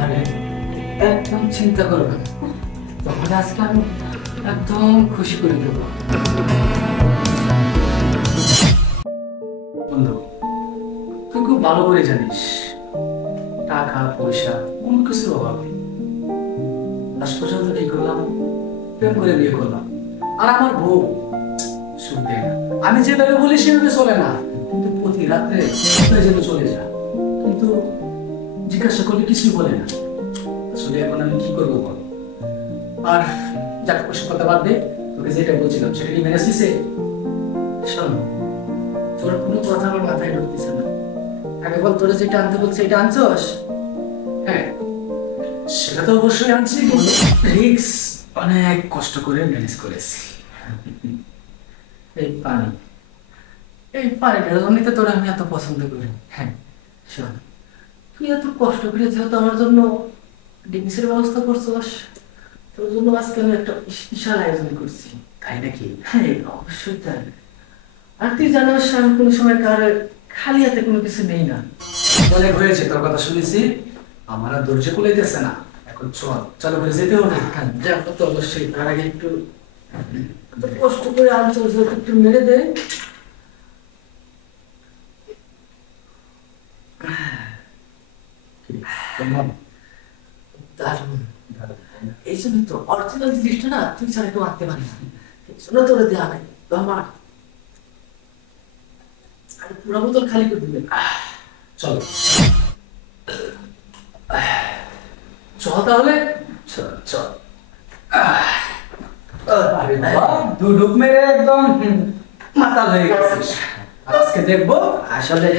আরে একদম চিন্তা করবে না, তোমার আজকে আমি একদম খুশি করে দেব। বন্ধু, তুই খুব ভালো করে জানিস টাকা পয়সা কোন কিছুর অভাব নেই। লাস্ট পর্যন্ত কি করলাম, প্রেম করে বিয়ে করলাম। আর আমার বউ সুখ দেয় না, আমি যেভাবে বলি সেভাবে চলে না, কিন্তু প্রতি রাত্রে যেন চলে যা, কিন্তু জিজ্ঞাসা করলে কিছুই বলে না। আসলে এখন আমি কি করবো বল। আর যাক ওসব কথা বাদ দে, তোকে যেটা বলছিলাম সেটা কি মেনে আসিস? শোন, তোর কোনো কথা আমার মাথায় ঢুকতেছে না। আগে বল, তোরা যেটা আনতে বলছে এটা আনছস? হ্যাঁ, সেটা তো অবশ্যই আনছি, কিন্তু রিক্স অনেক কষ্ট করে ম্যানেজ করেছি। এই পানি, এই পানিটার জন্যই তো তোরা আমি এত পছন্দ করি। হ্যাঁ শোন, তুই এত কষ্ট করে যেহেতু আমার জন্য ডিমিসের ব্যবস্থা করছস, তোর জন্য আজকে আমি একটা বিশাল আয়োজন করছি। তাই নাকি? হ্যাঁ অবশ্যই তাই। আর তুই জানাস আমি কোনো সময় কার খালি হাতে কোনো কিছু নেই না। অনেক হয়েছে তোর কথা শুনেছি, আমার আর ধৈর্য কুলাইতেছে না। এখন চল, চলো করে যেতে হবে। যাবো তো অবশ্যই, তার আগে একটু কষ্ট করে আনছো, একটু মেরে দে। দারুণ, এই জন্য তো অরিজিনাল জিনিসটা না তুই ছাড়া কেউ আনতে পারিস না, এই জন্য তোরা দেওয়া নাই আমার। আর পুরা বোতল খালি করে দিবে। চলো চল তাহলে, চল চল। আরে বাবা, দুডুক মেরে একদম মাতাল হয়ে গেছিস। আজকে দেখবো আসলে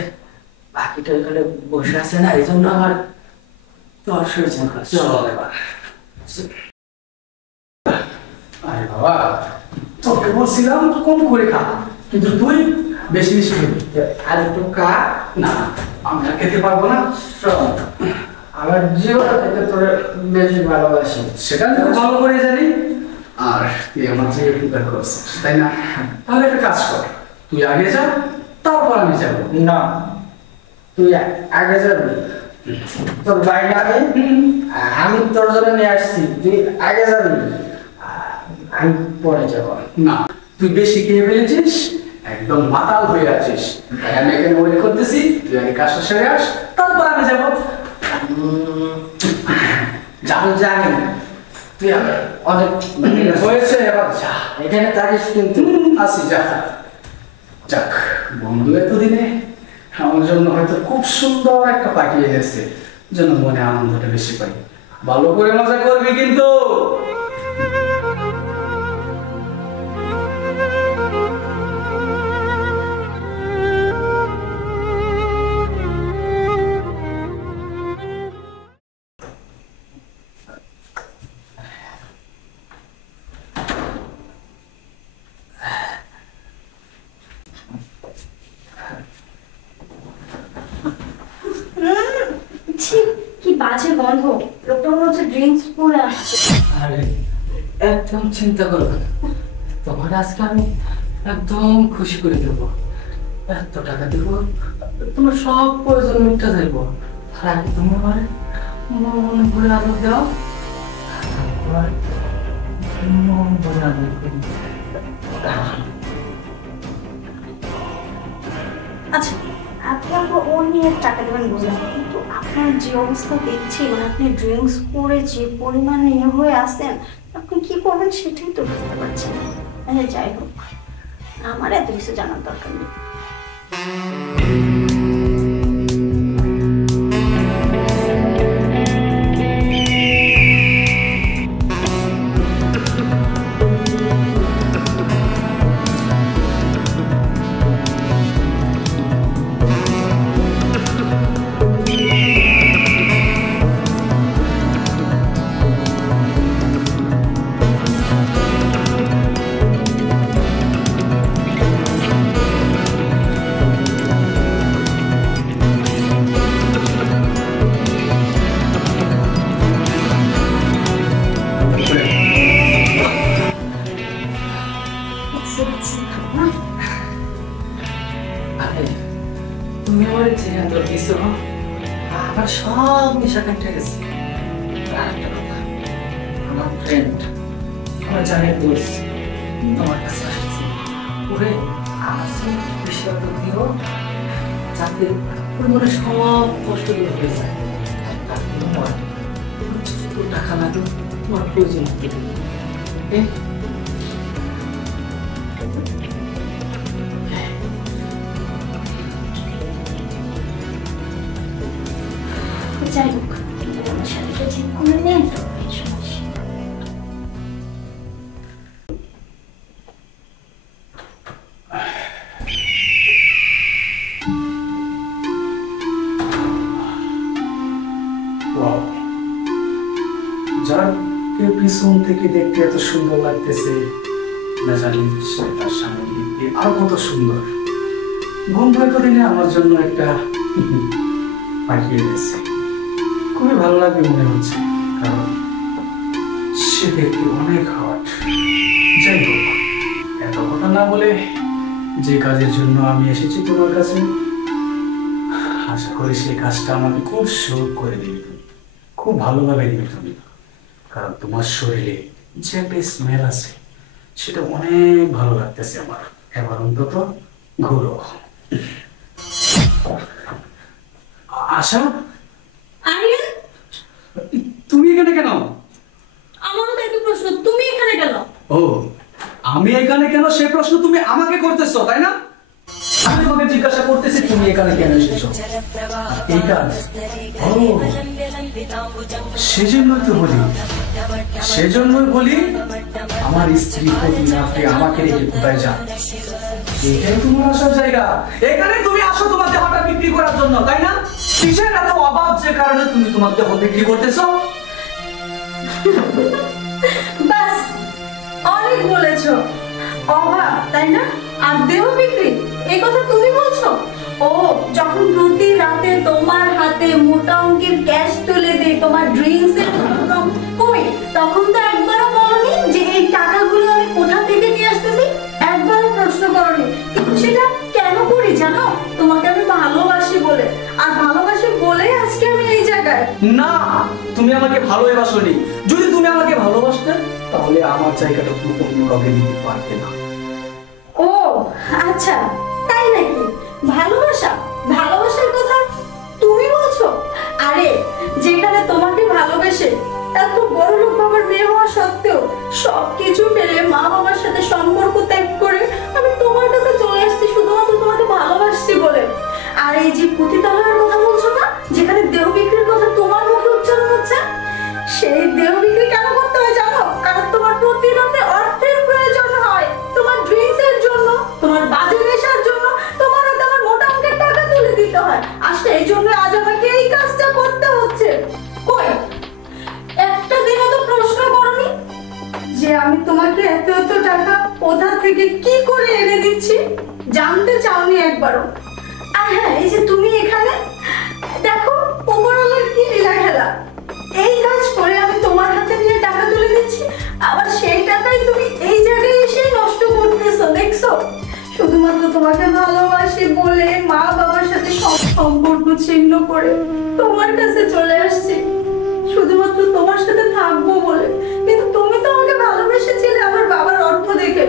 বাকিটা এখানে বসে আছে না, এই জন্য আমার তোর শরীর চল এবার। আরে বাবা, তোকে বলছিলাম কম করে খা, কিন্তু তুই বেশি বেশি খেবি। আর একটু খা। না, আমি আর খেতে পারবো না। আমার জীবন থেকে তোর বেশি ভালোবাসি, সেটা আমি খুব ভালো করে জানি। আর তুই আমার থেকে প্রিপেয়ার করছিস, তাই না? তাহলে একটা কাজ কর, তুই আগে যা, তারপর আমি যাবো। না, তুই আগে যাবি, তোর বাইরে আমি তোর জন্য নিয়ে আসছি, তুই আগে যাবি, আমি পরে যাব। না, তুই বেশি খেয়ে ফেলেছিস, একদম মাতাল হয়ে আছিস, তাই আমি এখানে ওয়েট করতেছি। তুই আগে কাজটা সেরে আস, তারপর আমি যাব। জানি তুই অনেক হয়েছে, এবার যা, এখানে থাকিস কিন্তু। আসি, যা। যাক, বন্ধু এতদিনে আমার জন্য হয়তো খুব সুন্দর একটা পাখি এনেছে, যেন মনে আনন্দটা বেশি পাই। ভালো করে মজা করবি কিন্তু। কি বাজে গন্ধ, লোকটা মনে হচ্ছে ড্রিঙ্কস করে আসছে। আরে একদম চিন্তা করবে না, তোমার আজকে আমি একদম খুশি করে দেবো। এত টাকা দেবো, তোমার সব প্রয়োজন মিটটা দেবো। আর আগে তুমি আমার মন ভরে আদর দাও, তোমার মন ভরে আদর করি। আচ্ছা, আপনি আমাকে ও নিয়ে টাকা দেবেন বুঝলাম, কিন্তু আপনার যে অবস্থা দেখছি, মানে আপনি ড্রিঙ্কস করে যে পরিমাণ ইয়ে হয়ে আসেন, আপনি কি করবেন সেটাই তো বুঝতে পারছেন না। আচ্ছা যাই হোক, আমার এত কিছু জানার দরকার নেই। তুমি আমার যে এত দিছো আমার সব নেশা কেটে গেছে। আর একটা কথা, আমার ফ্রেন্ড, আমার জানের দোস্ত তোমার কাছে আসছে। ওরে আমার বেশি অত দিও যাতে ওর মনে সব কষ্টগুলো হয়ে যায়। তার বিনিময়ে ছোট টাকা লাগলো তোমার প্রয়োজন হবে। যাই হোক, আমার সাথে ঠিক করে নেন তো এই সমস্যা। যাকে পিছন থেকে দেখতে এত সুন্দর লাগতেছে না জানি তার সামনে দেখতে আরো কত সুন্দর। ঘুম ভাগ্য দিনে আমার জন্য একটা পাঠিয়ে দিয়েছে। খুবই ভালো লাগবে মনে হচ্ছে, কারণ সে দেখতে অনেক হট। যাই হোক, এত কথা না বলে যে কাজের জন্য আমি এসেছি তোমার কাছে, আশা করি সেই কাজটা আমাকে খুব সুখ করে দিবে, খুব ভালোভাবে দিবে তুমি। কারণ তোমার শরীরে যে একটা স্মেল আছে সেটা অনেক ভালো লাগতেছে আমার। এবার অন্তত ঘুরো। আশা, আরিয়ান, তুমি এখানে কেন? আমারও তো একই প্রশ্ন, তুমি এখানে কেন? ও, আমি এখানে কেন সে প্রশ্ন তুমি আমাকে করতেছো, তাই না? আমি তোমাকে জিজ্ঞাসা করতেছি তুমি এখানে কেন এসেছো। এই কাজ, ও সেজন্যই বলি আমার স্ত্রী প্রতি রাত্রে আমাকে রেখে কোথায় যান। এটাই তোমার আসার জায়গা। এখানে তুমি আসো তোমার দেহটা বিক্রি করার জন্য, তাই না? কিসের এত অভাব যে কারণে তুমি তোমার দেহ বিক্রি করতেছো? বাস, অনেক বলেছো। অভাব, তাই না? আর দেহ বিক্রি, এই কথা তুমি বলছো? ও, যখন প্রতি রাতে তোমার হাতে মোটা অঙ্কের ক্যাশ তুলে দেয় তোমার ড্রিঙ্কস এর জন্য, কই তখন তো একবারও বলনি যে এই টাকাগুলো আমি কোথা থেকে নিয়ে আসতেছি? একবারও প্রশ্ন করনি। কিন্তু সেটা কেন করি জানো? তোমাকে আমি ভালোবাসি বলে। আর ভালোবাসি বলে আজকে আমি এই জায়গায়। না, তুমি আমাকে ভালোবাসোনি। যদি তুমি আমাকে ভালোবাসতে তাহলে আমার জায়গাটা তুমি অন্য কাউকে দিতে পারতে না। ও আচ্ছা, তাই নাকি? ভালোবাসা, ভালোবাসার কথা তুমি বলছো? আরে, যেখানে তোমাকে ভালোবেসে এত বড় লোক বাবার মেয়ে হওয়া সত্ত্বেও সবকিছু ফেলে মা বাবার সাথে সম্পর্ক ত্যাগ করে আমি তোমার কাছে চলে আসছি শুধুমাত্র তোমাকে ভালোবাসছি বলে। আর এই যে পুঁথিতলার কথা বলছো না, যেখানে দেহ বিক্রির কথা তোমার মুখে উচ্চারণ হচ্ছে, সেই দেহ বিক্রি কেন করতে হয় জানো? কারণ তোমার প্রতি রাতে অর্থের প্রয়োজন হয়, তোমার ড্রিঙ্কস এর জন্য, তোমার বাজে নেশার জন্য, তোমার হাতে আমার মোটা অঙ্কের টাকা তুলে দিতে হয়। আর সেই জন্য আজ আমাকে এই কাজটা করতে হচ্ছে। কই একটা দিনও তো প্রশ্ন করনি যে আমি তোমাকে এত এত টাকা কোথা থেকে কি করে এনে দিচ্ছি? জানতে চাওনি একবারও। আর হ্যাঁ, এই যে তুমি এখানে দেখো উপরওয়ালার কি লীলা খেলা। এই কাজ করে আমি তোমার হাতে নিয়ে টাকা তুলে দিচ্ছি, আবার সেই টাকাই তুমি এই জায়গায় এসে নষ্ট করতেছো, দেখছো? শুধুমাত্র তোমাকে ভালোবাসি বলে মা বাবার সাথে সব সম্পর্ক ছিন্ন করে তোমার কাছে চলে আসছি শুধুমাত্র তোমার সাথে থাকবো বলে। কিন্তু তুমি তো আমাকে ভালোবেসেছিলে আমার বাবার অর্থ দেখে,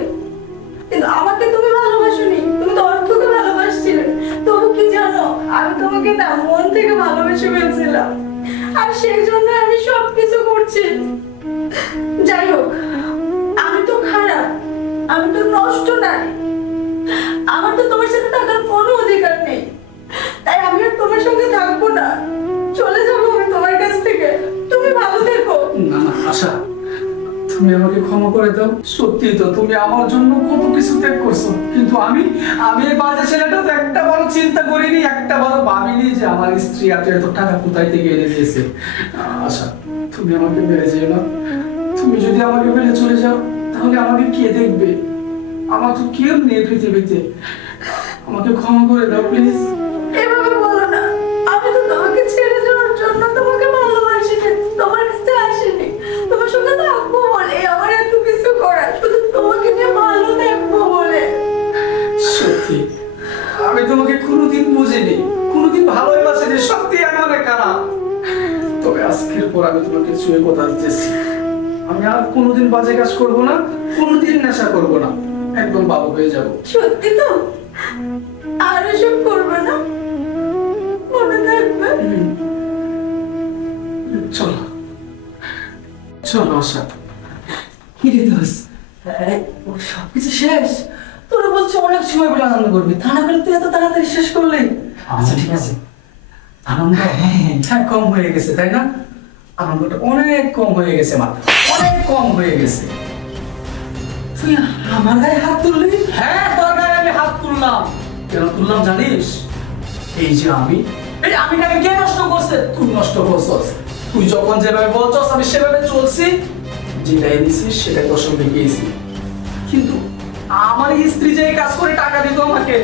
কিন্তু আমাকে তুমি ভালোবাসোনি, তুমি তো অর্থকে ভালোবাসছিলে। তবু কি জানো, আমি তোমাকে না মন থেকে ভালোবেসে ফেলছিলাম, আর সেই জন্য আমি সবকিছু করছি। যাই হোক, আমি তো খারাপ, আমি তো নষ্ট নারী, আমার তো তোমার সাথে থাকার কোনো অধিকার নেই। তাই আমি আর তোমার সঙ্গে থাকবো না, চলে যাবো আমি তোমার কাছ থেকে। তুমি ভালো থেকো। না না আশা, তুমি আমাকে ক্ষমা করে দাও। সত্যি তো তুমি আমার জন্য কত কিছু ত্যাগ করছো, কিন্তু আমি এই বাজে ছেলেটা তো একটা বড় চিন্তা করিনি, একটা বড় ভাবিনি যে আমার স্ত্রী এত টাকা কোথায় থেকে এনে দিয়েছে। আশা, তুমি আমাকে মেরে যেও না। তুমি যদি আমাকে মেরে চলে যাও তাহলে আমাকে কে দেখবে? আমার তো কেউ নেই পৃথিবীতে। আমাকে ক্ষমা করে দাও প্লিজ। এভাবে বলো না, আমি তো তোমাকে ছেড়ে যাওয়ার জন্য তোমাকে ভালোবাসি, তোমার কাছে আসিনি। তোমার সঙ্গে থাকবো বলে আমার এত কিছু করা, শুধু তোমাকে নিয়ে ভালো থাকবো বলে। সত্যি আমি তোমাকে কোনোদিন বুঝিনি। আজকের পর আমি তোমাকে ছুঁয়ে কথা দিতেছি, আমি আর কোনোদিন বাজে কাজ করব না, কোনোদিন নেশা করব না, একদম ভালো হয়ে যাব। সত্যি তো? আর এসব করবে না, মনে থাকবে? চলো চলো আশা। কি রে দোষ, সবকিছু শেষ? তোরা বলছো অনেক সময় বলে আনন্দ করবি, তা না করলে তুই এত তাড়াতাড়ি শেষ করলি? আচ্ছা ঠিক আছে, আনন্দ হ্যাঁ কম হয়ে গেছে তাই না? আনন্দটা অনেক কম হয়ে গেছে, মা অনেক কম হয়ে গেছে। তুই আমার গায়ে হাত তুললি? হ্যাঁ তোর গায়ে আমি হাত তুললাম। কেন তুললাম জানিস? এই যে এই আমিটাকে কে নষ্ট করছে? তুই নষ্ট করছস। তুই যখন যেভাবে বলছস আমি সেভাবে চলছি, যেটা এনেছিস সেটা তোর সঙ্গে গিয়েছি, কিন্তু আমার স্ত্রী যে এই কাজ করে টাকা দিত আমাকে,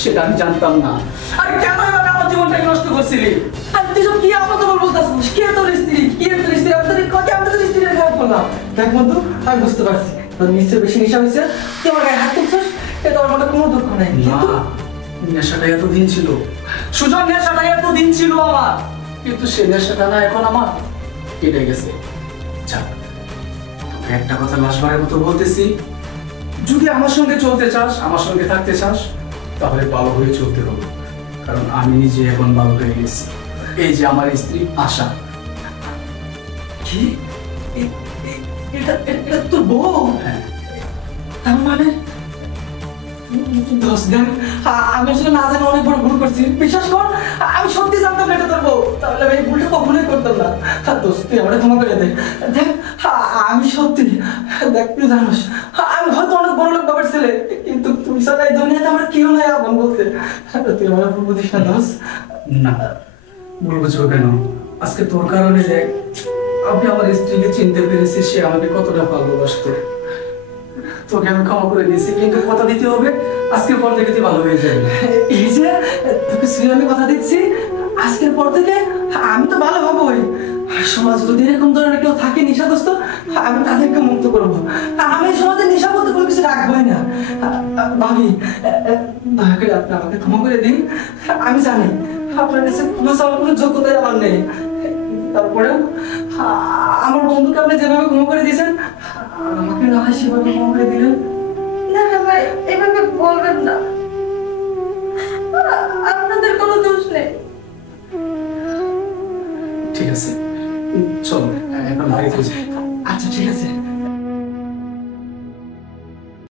সেটা আমি জানতাম না। আর কেন এভাবে আমার জীবনটাকে নষ্ট করছিলি? আর তুই সব কি আপাতত বলতেছিস? কে তোর স্ত্রী? কে তোর স্ত্রী? আমি তোর স্ত্রীর খারাপ করলাম? দেখ বন্ধু, আমি বুঝতে পারছি তোর নিশ্চয় বেশি নেশা হয়েছে, তুই আমার গায়ে হাত তুলছিস, এটা আমার মনে কোনো দুঃখ নাই। কিন্তু না, নেশাটা এতদিন ছিল, সুজন নেশাটা এতদিন ছিল আমার, কিন্তু সে নেশাটা না এখন আমার কেটে গেছে। যাক, তোকে একটা কথা লাশবারের মতো বলতেছি, যদি আমার সঙ্গে চলতে চাস, আমার সঙ্গে থাকতে চাস, তাহলে ভালো হয়ে চলতে হবে, কারণ আমি নিজে এখন ভালো হয়ে গেছি। এই যে আমার স্ত্রী আশা। কি? এটা তোর বউ? হ্যাঁ, তার মানে দোষ দেন, আমি আসলে না জানি অনেক বড় ভুল করছি, বিশ্বাস কর আমি সত্যি জানতাম না এটা তোর বউ, তাহলে আমি এই ভুলটা কখনোই করতাম না। দোষ তুই আমার ক্ষমা করে দে। দেখ আমি সত্যি, দেখ তুই জানিস আমি হয়তো অনেক বড় লোক বাবার ছেলে, কিন্তু তুই ছাড়া এই দুনিয়াতে আমার কেউ নাই আপন বলতে। তুই আমার ভুল বুঝিস না দোষ। না ভুল বুঝবো কেন? আজকে তোর কারণে দেখ আমি আমার স্ত্রীকে চিনতে পেরেছি, সে আমাকে কতটা ভালোবাসতো। তোকে আমি ক্ষমা করে দিয়েছি, কিন্তু কথা দিতে হবে আজকের পর থেকে তুই ভালো হয়ে যাবে। এই যে তোকে শুনে আমি কথা দিচ্ছি, আজকের পর থেকে আমি তো ভালো হবই। সমাজ যদি এরকম ধরনের কেউ থাকে নেশাগ্রস্ত, আমি তাদেরকে মুক্ত করবো। আমি সমাজে নেশা বলতে কোনো কিছু রাখবোই না। ভাবি, দয়া করে আপনি আমাকে ক্ষমা করে দিন। আমি জানি আপনার কাছে কোনো চাওয়ার কোনো যোগ্যতাই আমার নেই, তারপরেও আমার বন্ধুকে আপনি যেভাবে ক্ষমা করে দিয়েছেন, আমাকে না হয় সেভাবে ক্ষমা করে দিলেন। না না ভাই, এভাবে বলবেন না, আপনাদের কোনো দোষ নেই। ঠিক আছে, চল এখন বাড়িতে যাই। আচ্ছা ঠিক আছে।